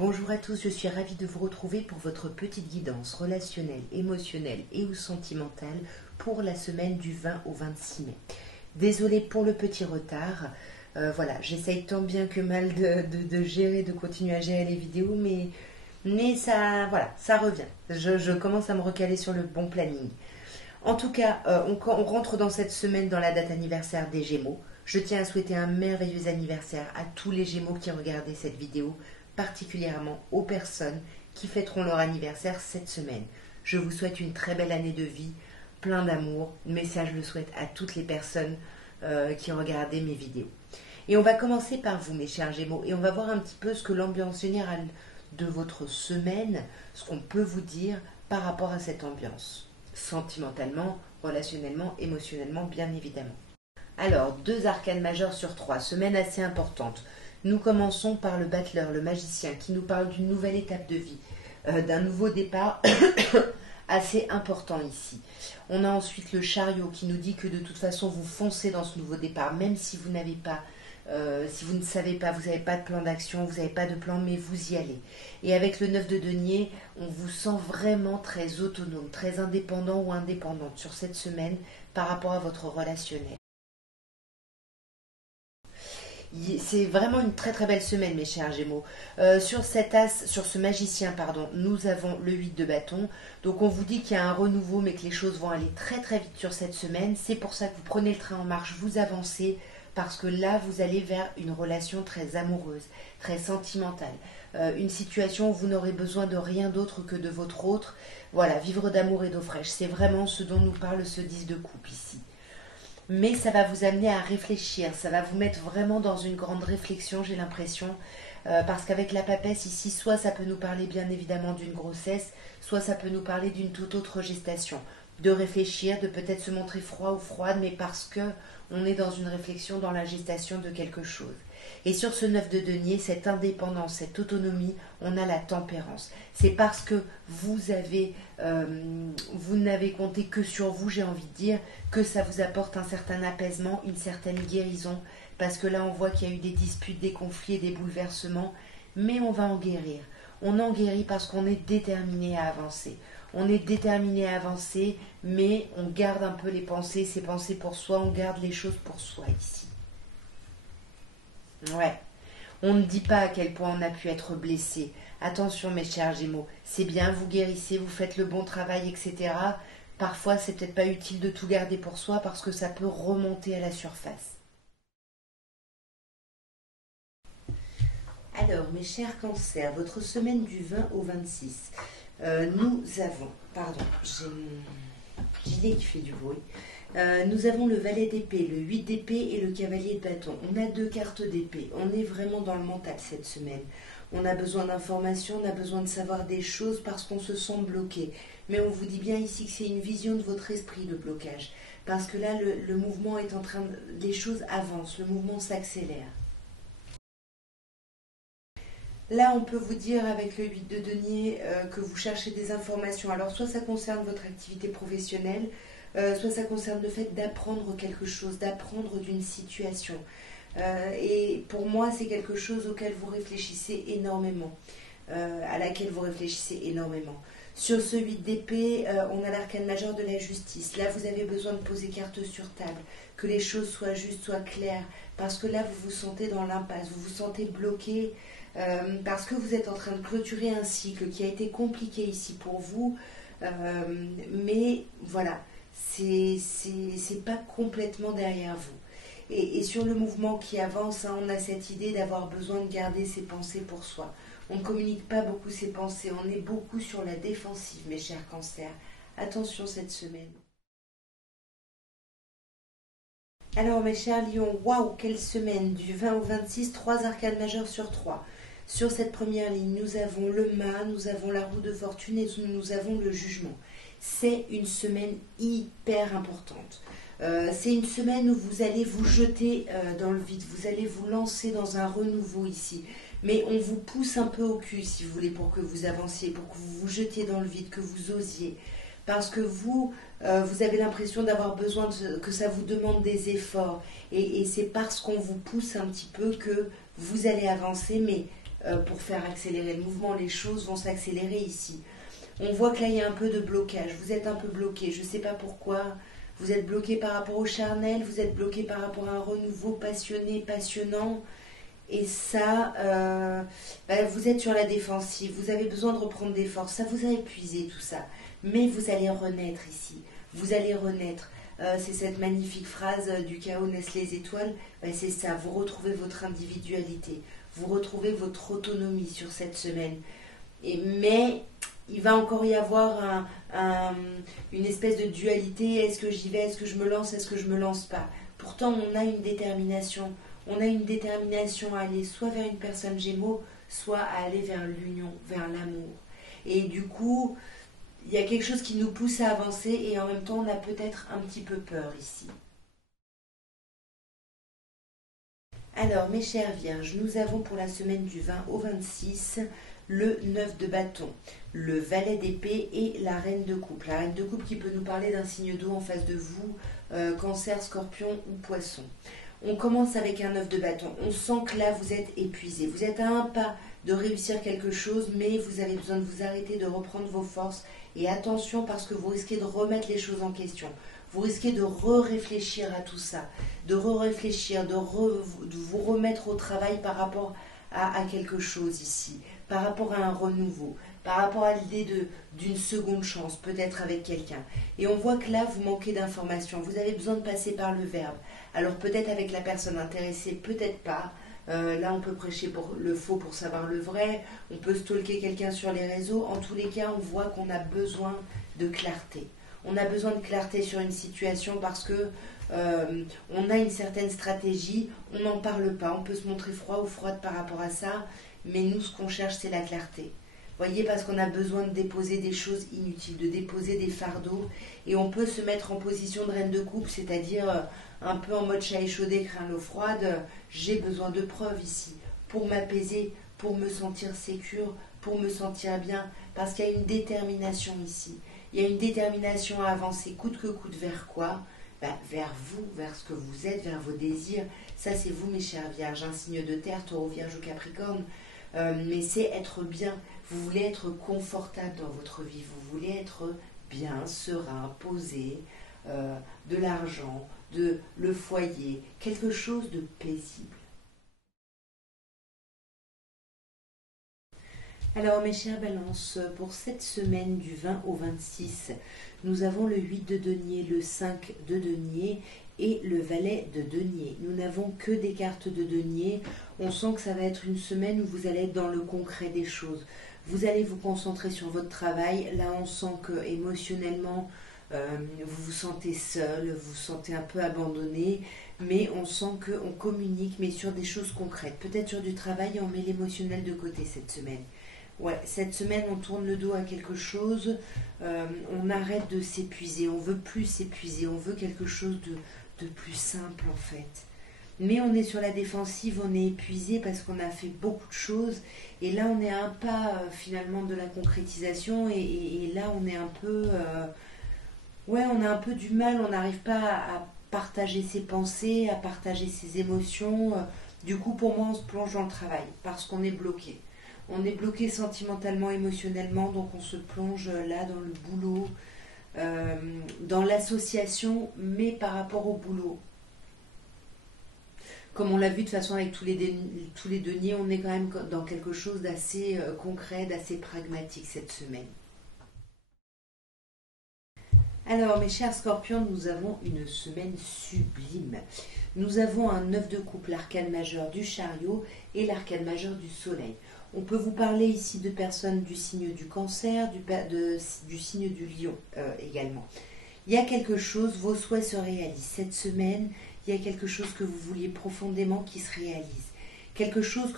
Bonjour à tous, je suis ravie de vous retrouver pour votre petite guidance relationnelle, émotionnelle et ou sentimentale pour la semaine du 20 au 26 mai. Désolée pour le petit retard, voilà, j'essaye tant bien que mal de gérer, de continuer à gérer les vidéos, mais ça, voilà, ça revient. Je commence à me recaler sur le bon planning. En tout cas, on rentre dans cette semaine dans la date anniversaire des Gémeaux. Je tiens à souhaiter un merveilleux anniversaire à tous les Gémeaux qui regardaient cette vidéo, particulièrement aux personnes qui fêteront leur anniversaire cette semaine. Je vous souhaite une très belle année de vie, plein d'amour, mais ça je le souhaite à toutes les personnes qui regardaient mes vidéos. Et on va commencer par vous, mes chers Gémeaux, et on va voir un petit peu ce que l'ambiance générale de votre semaine, ce qu'on peut vous dire par rapport à cette ambiance, sentimentalement, relationnellement, émotionnellement, bien évidemment. Alors, 2 arcanes majeures sur 3, semaine assez importante. Nous commençons par le battleur, le magicien, qui nous parle d'une nouvelle étape de vie, d'un nouveau départ assez important ici. On a ensuite le chariot qui nous dit que de toute façon vous foncez dans ce nouveau départ, même si vous n'avez pas, si vous ne savez pas, vous n'avez pas de plan d'action, vous n'avez pas de plan, mais vous y allez. Et avec le 9 de denier, on vous sent vraiment très autonome, très indépendant ou indépendante sur cette semaine par rapport à votre relationnel. C'est vraiment une très très belle semaine, mes chers Gémeaux. Sur ce magicien, pardon, nous avons le 8 de bâton. Donc on vous dit qu'il y a un renouveau, mais que les choses vont aller très très vite sur cette semaine. C'est pour ça que vous prenez le train en marche, vous avancez, parce que là vous allez vers une relation très amoureuse, très sentimentale. Une situation où vous n'aurez besoin de rien d'autre que de votre autre. Voilà, vivre d'amour et d'eau fraîche. C'est vraiment ce dont nous parle ce 10 de coupe ici. Mais ça va vous amener à réfléchir, ça va vous mettre vraiment dans une grande réflexion, j'ai l'impression, parce qu'avec la papesse ici, soit ça peut nous parler bien évidemment d'une grossesse, soit ça peut nous parler d'une toute autre gestation, de réfléchir, de peut-être se montrer froid ou froide, mais parce que on est dans une réflexion, dans la gestation de quelque chose. Et sur ce 9 de denier, cette indépendance, cette autonomie, on a la tempérance. C'est parce que vous n'avez compté que sur vous, j'ai envie de dire, que ça vous apporte un certain apaisement, une certaine guérison. Parce que là, on voit qu'il y a eu des disputes, des conflits et des bouleversements. Mais on va en guérir. On en guérit parce qu'on est déterminé à avancer. On est déterminé à avancer, mais on garde un peu les pensées, ces pensées pour soi, on garde les choses pour soi ici. Ouais, on ne dit pas à quel point on a pu être blessé. Attention mes chers Gémeaux, c'est bien, vous guérissez, vous faites le bon travail, etc. Parfois, c'est peut-être pas utile de tout garder pour soi parce que ça peut remonter à la surface. Alors, mes chers cancers, votre semaine du 20 au 26, nous avons, pardon, j'ai mon gilet qui fait du bruit. Nous avons le valet d'épée, le 8 d'épée et le cavalier de bâton. On a 2 cartes d'épée. On est vraiment dans le mental cette semaine. On a besoin d'informations, on a besoin de savoir des choses parce qu'on se sent bloqué. Mais on vous dit bien ici que c'est une vision de votre esprit, le blocage. Parce que là, le mouvement est en train de... Les choses avancent, le mouvement s'accélère. Là, on peut vous dire avec le 8 de denier que vous cherchez des informations. Alors, soit ça concerne votre activité professionnelle, soit ça concerne le fait d'apprendre quelque chose, d'apprendre d'une situation. Et pour moi, c'est quelque chose auquel vous réfléchissez énormément, à laquelle vous réfléchissez énormément. Sur ce 8 d'épée, on a l'arcane majeur de la justice. Là, vous avez besoin de poser carte sur table, que les choses soient justes, soient claires, parce que là, vous vous sentez dans l'impasse, vous vous sentez bloqué, parce que vous êtes en train de clôturer un cycle qui a été compliqué ici pour vous, mais voilà. C'est pas complètement derrière vous. Et sur le mouvement qui avance, hein, on a cette idée d'avoir besoin de garder ses pensées pour soi. On ne communique pas beaucoup ses pensées, on est beaucoup sur la défensive, mes chers cancers. Attention cette semaine. Alors mes chers lions, waouh, quelle semaine, du 20 au 26, 3 arcanes majeures sur 3. Sur cette première ligne, nous avons le mât, nous avons la roue de fortune et nous avons le jugement. C'est une semaine hyper importante. C'est une semaine où vous allez vous jeter dans le vide, vous allez vous lancer dans un renouveau ici. Mais on vous pousse un peu au cul, si vous voulez, pour que vous avanciez, pour que vous vous jetiez dans le vide, que vous osiez. Parce que vous avez l'impression d'avoir besoin que ça vous demande des efforts. Et c'est parce qu'on vous pousse un petit peu que vous allez avancer, mais pour faire accélérer le mouvement. Les choses vont s'accélérer ici. On voit que là, il y a un peu de blocage. Vous êtes un peu bloqué. Je ne sais pas pourquoi. Vous êtes bloqué par rapport au charnel. Vous êtes bloqué par rapport à un renouveau passionné, passionnant. Et ça, vous êtes sur la défensive. Vous avez besoin de reprendre des forces. Ça vous a épuisé tout ça. Mais vous allez renaître ici. Vous allez renaître. C'est cette magnifique phrase du chaos naissent les étoiles. C'est ça. Vous retrouvez votre individualité. Vous retrouvez votre autonomie sur cette semaine. Mais il va encore y avoir une espèce de dualité. Est-ce que j'y vais? Est-ce que je me lance? Est-ce que je me lance pas? Pourtant, on a une détermination. On a une détermination à aller soit vers une personne Gémeaux, soit à aller vers l'union, vers l'amour. Et du coup, il y a quelque chose qui nous pousse à avancer et en même temps, on a peut-être un petit peu peur ici. Alors, mes chères Vierges, nous avons pour la semaine du 20 au 26 le 9 de bâton, le valet d'épée et la reine de coupe. La reine de coupe qui peut nous parler d'un signe d'eau en face de vous, cancer, scorpion ou poisson. On commence avec un 9 de bâton. On sent que là, vous êtes épuisé. Vous êtes à un pas de réussir quelque chose, mais vous avez besoin de vous arrêter, de reprendre vos forces. Et attention, parce que vous risquez de remettre les choses en question. Vous risquez de réfléchir à tout ça, de réfléchir, de vous remettre au travail par rapport à quelque chose ici, par rapport à un renouveau, par rapport à l'idée d'une seconde chance, peut-être avec quelqu'un. Et on voit que là, vous manquez d'informations. Vous avez besoin de passer par le verbe. Alors peut-être avec la personne intéressée, peut-être pas. Là, on peut prêcher pour le faux pour savoir le vrai. On peut stalker quelqu'un sur les réseaux. En tous les cas, on voit qu'on a besoin de clarté. On a besoin de clarté sur une situation parce que on a une certaine stratégie. On n'en parle pas. On peut se montrer froid ou froide par rapport à ça. Mais nous, ce qu'on cherche, c'est la clarté. Voyez, parce qu'on a besoin de déposer des choses inutiles, de déposer des fardeaux. Et on peut se mettre en position de reine de coupe, c'est-à-dire un peu en mode chat échaudé, craint l'eau froide. J'ai besoin de preuves ici pour m'apaiser, pour me sentir sécure, pour me sentir bien. Parce qu'il y a une détermination ici. Il y a une détermination à avancer coûte que coûte vers quoi? Vers vous, vers ce que vous êtes, vers vos désirs. Ça, c'est vous, mes chères Vierges, un signe de terre, Taureau, Vierge ou Capricorne. Mais c'est être bien. Vous voulez être confortable dans votre vie. Vous voulez être bien, serein, posé, de l'argent, le foyer, quelque chose de paisible. Alors mes chères balances, pour cette semaine du 20 au 26, nous avons le 8 de denier, le 5 de denier et le valet de denier. Nous n'avons que des cartes de denier. On sent que ça va être une semaine où vous allez être dans le concret des choses. Vous allez vous concentrer sur votre travail. Là, on sent que émotionnellement, vous vous sentez seul, vous vous sentez un peu abandonné, mais on sent qu'on communique, mais sur des choses concrètes. Peut-être sur du travail, on met l'émotionnel de côté cette semaine. Ouais, cette semaine, on tourne le dos à quelque chose, on arrête de s'épuiser, on veut plus s'épuiser, on veut quelque chose de plus simple en fait. Mais on est sur la défensive, on est épuisé parce qu'on a fait beaucoup de choses. Et là, on est à un pas finalement de la concrétisation. Et là, on est un peu... on a un peu du mal, on n'arrive pas à partager ses pensées, à partager ses émotions. Du coup, pour moi, on se plonge dans le travail parce qu'on est bloqué. On est bloqué sentimentalement, émotionnellement, donc on se plonge là dans le boulot, dans l'association, mais par rapport au boulot. Comme on l'a vu de toute façon avec tous les deniers, on est quand même dans quelque chose d'assez concret, d'assez pragmatique cette semaine. Alors mes chers scorpions, nous avons une semaine sublime. Nous avons un 9 de coupe, l'arcane majeur du chariot et l'arcane majeur du soleil. On peut vous parler ici de personnes du signe du cancer, du signe du lion également. Il y a quelque chose, vos souhaits se réalisent. Cette semaine, il y a quelque chose que vous vouliez profondément qui se réalise. Quelque chose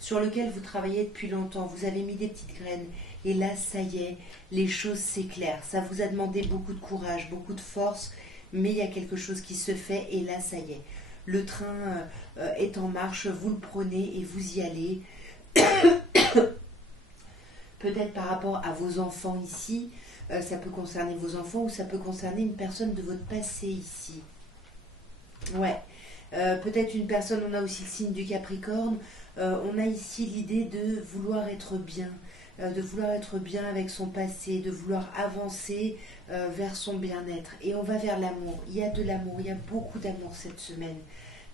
sur lequel vous travaillez depuis longtemps. Vous avez mis des petites graines. Et là, ça y est, les choses s'éclairent. Ça vous a demandé beaucoup de courage, beaucoup de force. Mais il y a quelque chose qui se fait et là, ça y est. Le train est en marche, vous le prenez et vous y allez. Peut-être par rapport à vos enfants ici, ça peut concerner vos enfants ou ça peut concerner une personne de votre passé ici. Ouais, peut-être une personne, on a aussi le signe du Capricorne, On a ici l'idée de vouloir être bien, avec son passé, de vouloir avancer vers son bien-être. Et on va vers l'amour. Il y a de l'amour, il y a beaucoup d'amour cette semaine.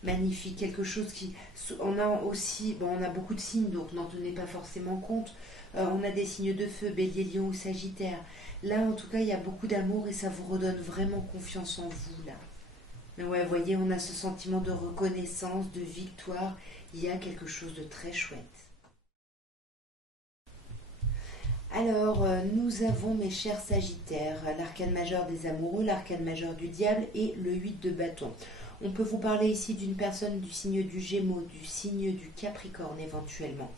Magnifique, quelque chose qui... On a aussi, bon, on a beaucoup de signes, donc n'en tenez pas forcément compte. On a des signes de feu, bélier, lion ou sagittaire. Là, en tout cas, il y a beaucoup d'amour et ça vous redonne vraiment confiance en vous, là. Mais ouais, vous voyez, on a ce sentiment de reconnaissance, de victoire. Il y a quelque chose de très chouette. Alors, nous avons, mes chers sagittaires, l'arcane majeur des amoureux, l'arcane majeur du diable et le 8 de bâton. On peut vous parler ici d'une personne du signe du Gémeaux, du signe du Capricorne éventuellement.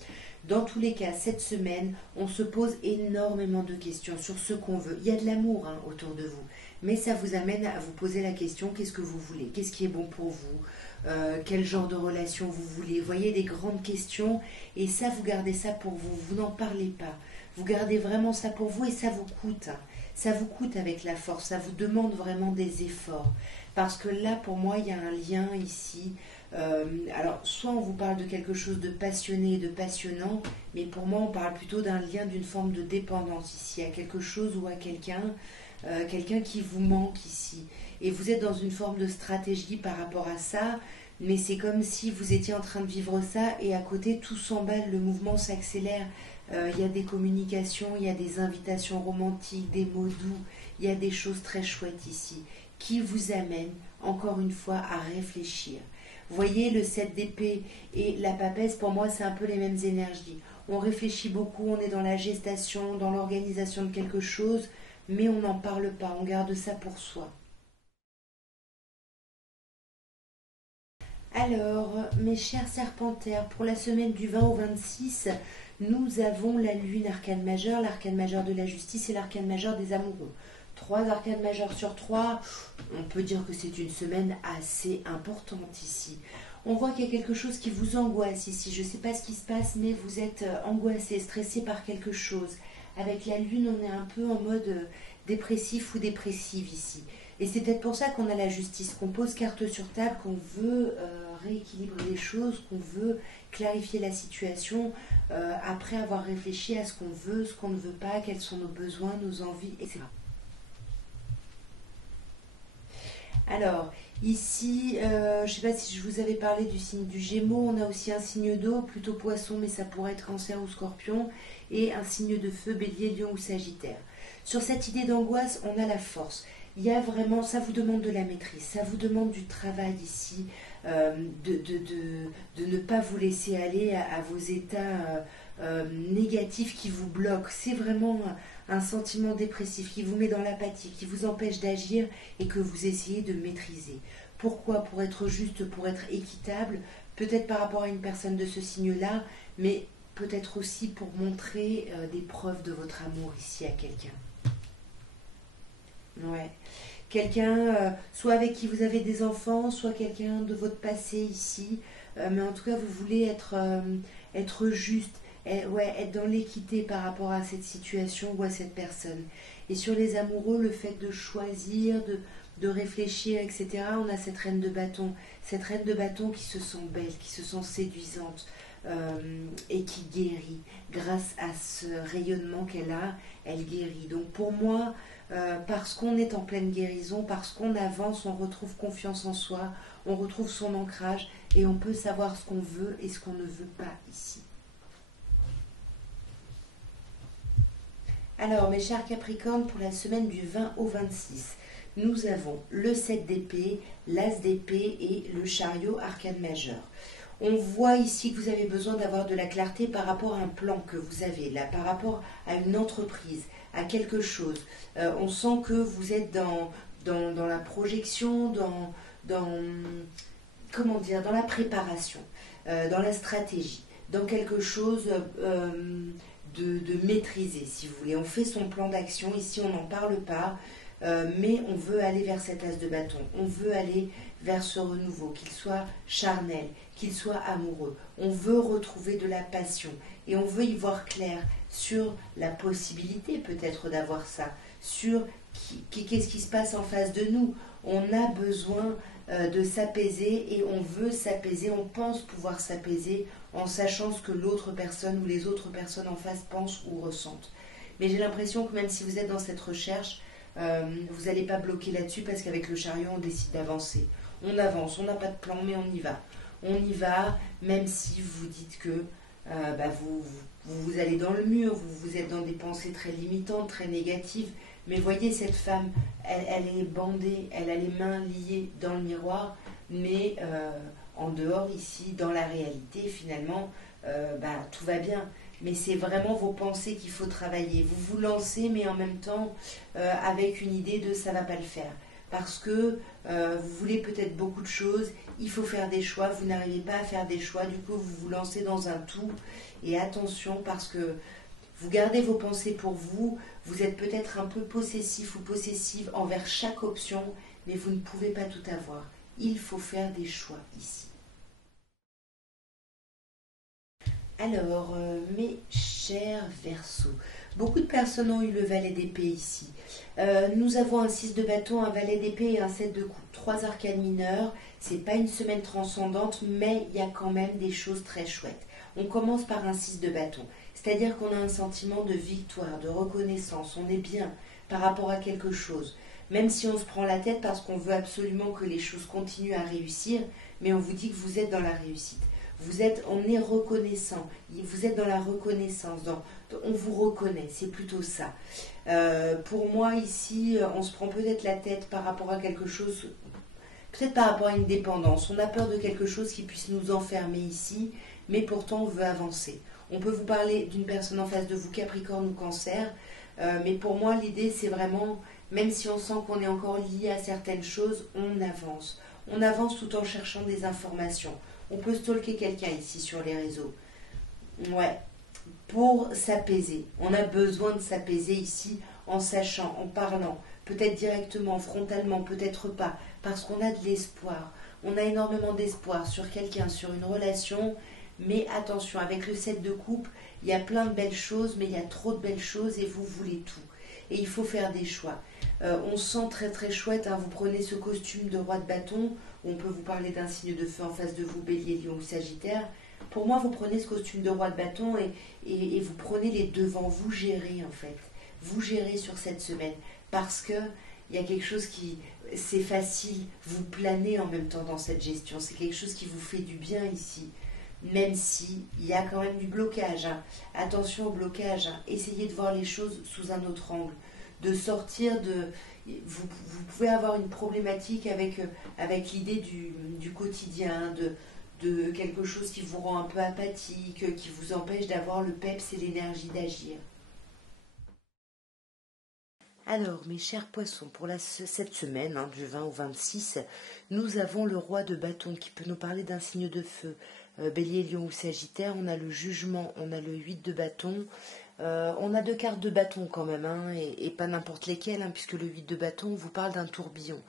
Dans tous les cas, cette semaine, on se pose énormément de questions sur ce qu'on veut. Il y a de l'amour autour de vous, mais ça vous amène à vous poser la question, qu'est-ce que vous voulez? Qu'est-ce qui est bon pour vous? Quel genre de relation vous voulez? Vous voyez, des grandes questions, et ça, vous gardez ça pour vous, vous n'en parlez pas. Vous gardez vraiment ça pour vous et ça vous coûte. Ça vous coûte avec la force, ça vous demande vraiment des efforts. Parce que là, pour moi, il y a un lien ici. Alors, soit on vous parle de quelque chose de passionné, de passionnant, mais pour moi, on parle plutôt d'un lien, d'une forme de dépendance ici, à quelque chose ou à quelqu'un, quelqu'un qui vous manque ici. Et vous êtes dans une forme de stratégie par rapport à ça, mais c'est comme si vous étiez en train de vivre ça et à côté, tout s'emballe, le mouvement s'accélère. Il y a des communications, il y a des invitations romantiques, des mots doux, il y a des choses très chouettes ici qui vous amènent, encore une fois, à réfléchir. Vous voyez, le 7 d'épée et la papesse, pour moi, c'est un peu les mêmes énergies. On réfléchit beaucoup, on est dans la gestation, dans l'organisation de quelque chose, mais on n'en parle pas, on garde ça pour soi. Alors, mes chers serpentaires, pour la semaine du 20 au 26, nous avons la lune arcane majeure, l'arcane majeur de la justice et l'arcane majeur des amoureux. 3 arcanes majeures sur 3, on peut dire que c'est une semaine assez importante ici. On voit qu'il y a quelque chose qui vous angoisse ici. Je ne sais pas ce qui se passe, mais vous êtes angoissé, stressé par quelque chose. Avec la lune, on est un peu en mode dépressif ou dépressive ici. Et c'est peut-être pour ça qu'on a la justice, qu'on pose carte sur table, qu'on veut rééquilibrer les choses, qu'on veut clarifier la situation après avoir réfléchi à ce qu'on veut, ce qu'on ne veut pas, quels sont nos besoins, nos envies, etc. Alors, ici, je ne sais pas si je vous avais parlé du signe du Gémeaux, on a aussi un signe d'eau, plutôt poisson, mais ça pourrait être cancer ou scorpion, et un signe de feu, bélier, lion ou sagittaire. Sur cette idée d'angoisse, on a la force. Il y a vraiment, ça vous demande de la maîtrise, ça vous demande du travail ici, de ne pas vous laisser aller à vos états négatifs qui vous bloquent. C'est vraiment un sentiment dépressif qui vous met dans l'apathie, qui vous empêche d'agir et que vous essayez de maîtriser. Pourquoi? Pour être juste, pour être équitable, peut-être par rapport à une personne de ce signe-là, mais peut-être aussi pour montrer des preuves de votre amour ici à quelqu'un. Ouais. Quelqu'un, soit avec qui vous avez des enfants, soit quelqu'un de votre passé ici, mais en tout cas vous voulez être juste, être dans l'équité par rapport à cette situation ou à cette personne. Et sur les amoureux, le fait de choisir, de réfléchir, etc., on a cette reine de bâton qui se sent belle, qui se sent séduisante et qui guérit. Grâce à ce rayonnement qu'elle a, elle guérit. Donc pour moi, parce qu'on est en pleine guérison, parce qu'on avance, on retrouve confiance en soi, on retrouve son ancrage et on peut savoir ce qu'on veut et ce qu'on ne veut pas ici. Alors, mes chers Capricornes, pour la semaine du 20 au 26, nous avons le 7 d'épée, l'as d'épée et le chariot arcane majeur. On voit ici que vous avez besoin d'avoir de la clarté par rapport à un plan que vous avez, là, par rapport à une entreprise, à quelque chose. On sent que vous êtes dans la projection, comment dire, dans la préparation, dans la stratégie, dans quelque chose de maîtrisé, si vous voulez. On fait son plan d'action, ici on n'en parle pas, mais on veut aller vers cet as de bâton, on veut aller vers ce renouveau, qu'il soit charnel, qu'il soit amoureux. On veut retrouver de la passion et on veut y voir clair sur la possibilité peut-être d'avoir ça, sur qu'est-ce qui se passe en face de nous. On a besoin de s'apaiser, et on veut s'apaiser, on pense pouvoir s'apaiser en sachant ce que l'autre personne ou les autres personnes en face pensent ou ressentent. Mais j'ai l'impression que même si vous êtes dans cette recherche, vous n'allez pas bloquer là-dessus parce qu'avec le chariot, on décide d'avancer. On avance, on n'a pas de plan, mais on y va. On y va, même si vous dites que vous allez dans le mur, vous êtes dans des pensées très limitantes, très négatives. Mais voyez, cette femme, elle est bandée, elle a les mains liées dans le miroir, mais en dehors, ici, dans la réalité, finalement, tout va bien. Mais c'est vraiment vos pensées qu'il faut travailler. Vous vous lancez, mais en même temps, avec une idée de ça va pas le faire. Parce que vous voulez peut-être beaucoup de choses, il faut faire des choix, vous n'arrivez pas à faire des choix, du coup vous vous lancez dans un tout. Et attention, parce que vous gardez vos pensées pour vous, vous êtes peut-être un peu possessif ou possessive envers chaque option, mais vous ne pouvez pas tout avoir. Il faut faire des choix ici. Alors, mes chers Verseaux, beaucoup de personnes ont eu le valet d'épée ici. Nous avons un 6 de bâton, un valet d'épée et un 7 de coupe. 3 arcanes mineurs, c'est pas une semaine transcendante, mais il y a quand même des choses très chouettes. On commence par un 6 de bâton, c'est-à-dire qu'on a un sentiment de victoire, de reconnaissance, on est bien par rapport à quelque chose. Même si on se prend la tête parce qu'on veut absolument que les choses continuent à réussir, mais on vous dit que vous êtes dans la réussite. On est reconnaissant, vous êtes dans la reconnaissance, on vous reconnaît, c'est plutôt ça. Pour moi ici, on se prend peut-être la tête par rapport à quelque chose, peut-être par rapport à une dépendance, on a peur de quelque chose qui puisse nous enfermer ici, mais pourtant on veut avancer. On peut vous parler d'une personne en face de vous, Capricorne ou Cancer, mais pour moi l'idée c'est vraiment, même si on sent qu'on est encore lié à certaines choses, on avance. On avance tout en cherchant des informations. On peut stalker quelqu'un ici sur les réseaux. Ouais, pour s'apaiser. On a besoin de s'apaiser ici en sachant, en parlant, peut-être directement, frontalement, peut-être pas, parce qu'on a de l'espoir. On a énormément d'espoir sur quelqu'un, sur une relation, mais attention, avec le 7 de coupe, il y a plein de belles choses, mais il y a trop de belles choses et vous voulez tout. Et il faut faire des choix. On sent très très chouette, hein, vous prenez ce costume de roi de bâton, on peut vous parler d'un signe de feu en face de vous, Bélier, Lion ou Sagittaire. Pour moi, vous prenez ce costume de roi de bâton et vous prenez les devants, vous gérez en fait. Vous gérez sur cette semaine parce que il y a quelque chose qui, c'est facile, vous planez en même temps dans cette gestion, c'est quelque chose qui vous fait du bien ici. Même si il y a quand même du blocage. Hein. Attention au blocage. Hein. Essayez de voir les choses sous un autre angle. De sortir de... Vous pouvez avoir une problématique avec l'idée du quotidien, de quelque chose qui vous rend un peu apathique, qui vous empêche d'avoir le peps et l'énergie d'agir. Alors, mes chers poissons, pour cette semaine, hein, du 20 au 26, nous avons le roi de bâton qui peut nous parler d'un signe de feu. Bélier, Lion ou Sagittaire, on a le jugement, on a le 8 de bâton. On a 2 cartes de bâton quand même, hein, et pas n'importe lesquelles, hein, puisque le 8 de bâton vous parle d'un tourbillon.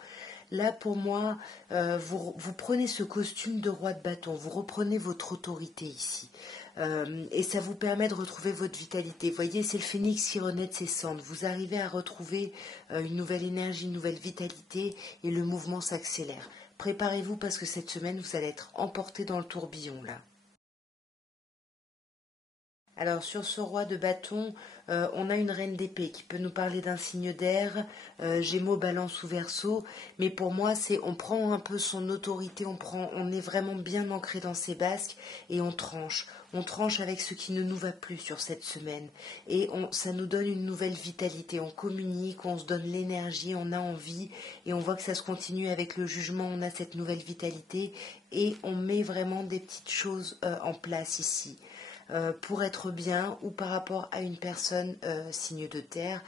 Là, pour moi, vous prenez ce costume de roi de bâton, vous reprenez votre autorité ici. Et ça vous permet de retrouver votre vitalité. Vous voyez, c'est le phénix qui renaît de ses cendres. Vous arrivez à retrouver une nouvelle énergie, une nouvelle vitalité, et le mouvement s'accélère. Préparez-vous parce que cette semaine, vous allez être emporté dans le tourbillon, là. Alors sur ce roi de bâton, on a une reine d'épée qui peut nous parler d'un signe d'air, Gémeaux, Balance ou Verseau, mais pour moi c'est on prend un peu son autorité, on est vraiment bien ancré dans ses basques et on tranche avec ce qui ne nous va plus sur cette semaine et ça nous donne une nouvelle vitalité, on communique, on se donne l'énergie, on a envie et on voit que ça se continue avec le jugement, on a cette nouvelle vitalité et on met vraiment des petites choses en place ici. Pour être bien ou par rapport à une personne signe de terre,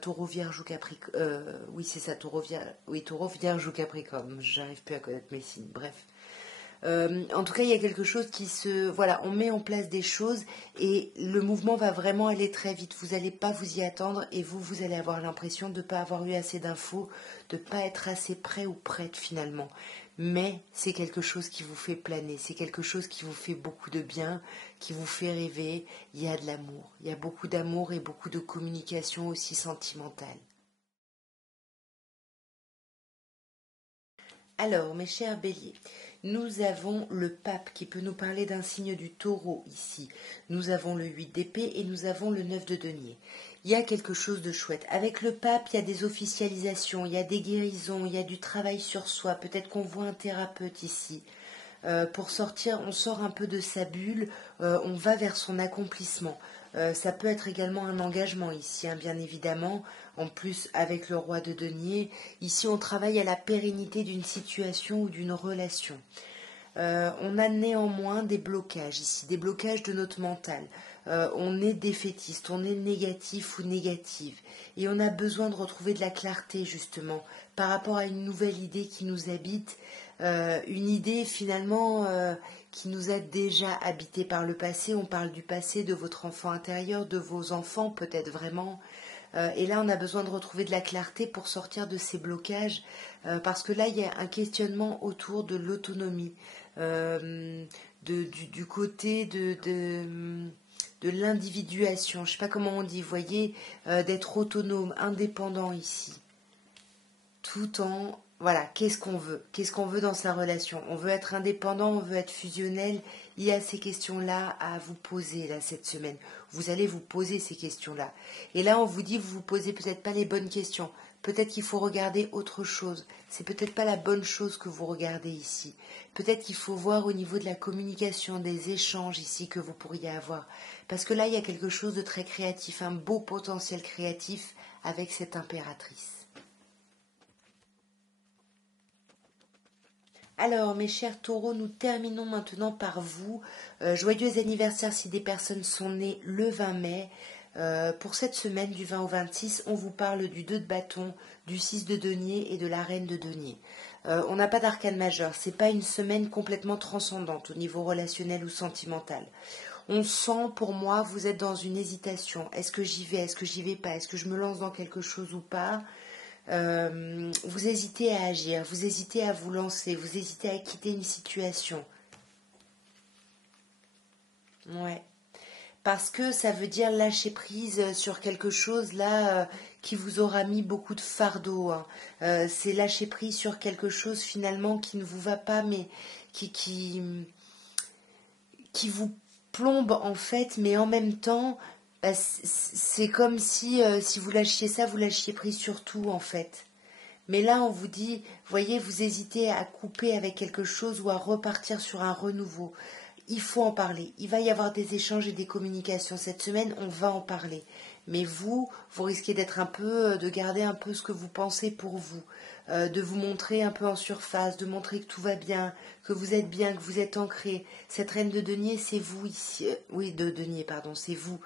taureau, vierge ou capricorne. Oui, c'est ça, taureau, vierge ou capricorne. J'arrive plus à connaître mes signes, bref. En tout cas, il y a quelque chose qui se... Voilà, on met en place des choses et le mouvement va vraiment aller très vite. Vous n'allez pas vous y attendre et vous allez avoir l'impression de ne pas avoir eu assez d'infos, de ne pas être assez prêt ou prête finalement. Mais c'est quelque chose qui vous fait planer, c'est quelque chose qui vous fait beaucoup de bien, qui vous fait rêver. Il y a de l'amour, il y a beaucoup d'amour et beaucoup de communication aussi sentimentale. Alors, mes chers béliers, nous avons le pape qui peut nous parler d'un signe du taureau ici. Nous avons le 8 d'épée et nous avons le 9 de denier. Il y a quelque chose de chouette. Avec le pape, il y a des officialisations, il y a des guérisons, il y a du travail sur soi. Peut-être qu'on voit un thérapeute ici. Pour sortir, on sort un peu de sa bulle, on va vers son accomplissement. Ça peut être également un engagement ici, hein, bien évidemment. En plus, avec le roi de denier, ici on travaille à la pérennité d'une situation ou d'une relation. On a néanmoins des blocages ici, des blocages de notre mental. On est défaitiste, on est négatif ou négative. Et on a besoin de retrouver de la clarté justement par rapport à une nouvelle idée qui nous habite, une idée finalement qui nous a déjà habité par le passé. On parle du passé, de votre enfant intérieur, de vos enfants peut-être vraiment. Et là, on a besoin de retrouver de la clarté pour sortir de ces blocages, parce que là, il y a un questionnement autour de l'autonomie, du côté de l'individuation. Je ne sais pas comment on dit, vous voyez, d'être autonome, indépendant ici, tout en... Voilà, qu'est-ce qu'on veut? Qu'est-ce qu'on veut dans sa relation? On veut être indépendant, on veut être fusionnel. Il y a ces questions-là à vous poser là cette semaine. Vous allez vous poser ces questions-là. Et là, on vous dit, vous vous posez peut-être pas les bonnes questions. Peut-être qu'il faut regarder autre chose. C'est peut-être pas la bonne chose que vous regardez ici. Peut-être qu'il faut voir au niveau de la communication, des échanges ici que vous pourriez avoir. Parce que là, il y a quelque chose de très créatif, un beau potentiel créatif avec cette impératrice. Alors, mes chers taureaux, nous terminons maintenant par vous. Joyeux anniversaire si des personnes sont nées le 20 mai. Pour cette semaine du 20 au 26, on vous parle du 2 de bâton, du 6 de denier et de la reine de denier. On n'a pas d'arcane majeur, c'est pas une semaine complètement transcendante au niveau relationnel ou sentimental. On sent, pour moi, vous êtes dans une hésitation. Est-ce que j'y vais? Est-ce que j'y vais pas? Est-ce que je me lance dans quelque chose ou pas? Vous hésitez à agir, vous hésitez à vous lancer, vous hésitez à quitter une situation. Ouais. Parce que ça veut dire lâcher prise sur quelque chose là qui vous aura mis beaucoup de fardeau. Hein. C'est lâcher prise sur quelque chose finalement qui ne vous va pas, mais qui vous plombe en fait, mais en même temps, bah, c'est comme si vous lâchiez ça, vous lâchiez prise sur tout en fait. Mais là, on vous dit, voyez, vous hésitez à couper avec quelque chose ou à repartir sur un renouveau. Il faut en parler. Il va y avoir des échanges et des communications. Cette semaine, on va en parler. Mais vous risquez d'être de garder un peu ce que vous pensez pour vous, de vous montrer un peu en surface, de montrer que tout va bien, que vous êtes ancré. Cette reine de denier, c'est vous ici. Oui, de denier, pardon, c'est vous,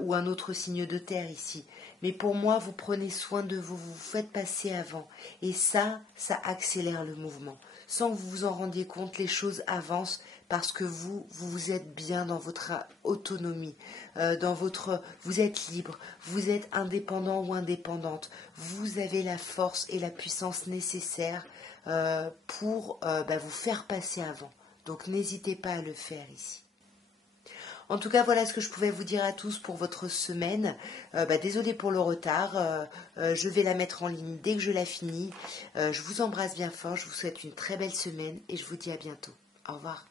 ou un autre signe de terre ici. Mais pour moi, vous prenez soin de vous, vous faites passer avant. Et ça accélère le mouvement. Sans que vous vous en rendiez compte, les choses avancent parce que vous êtes bien dans votre autonomie, vous êtes libre, vous êtes indépendant ou indépendante. Vous avez la force et la puissance nécessaires pour vous faire passer avant. Donc n'hésitez pas à le faire ici. En tout cas, voilà ce que je pouvais vous dire à tous pour votre semaine. Désolée pour le retard. Je vais la mettre en ligne dès que je la finis. Je vous embrasse bien fort. Je vous souhaite une très belle semaine et je vous dis à bientôt. Au revoir.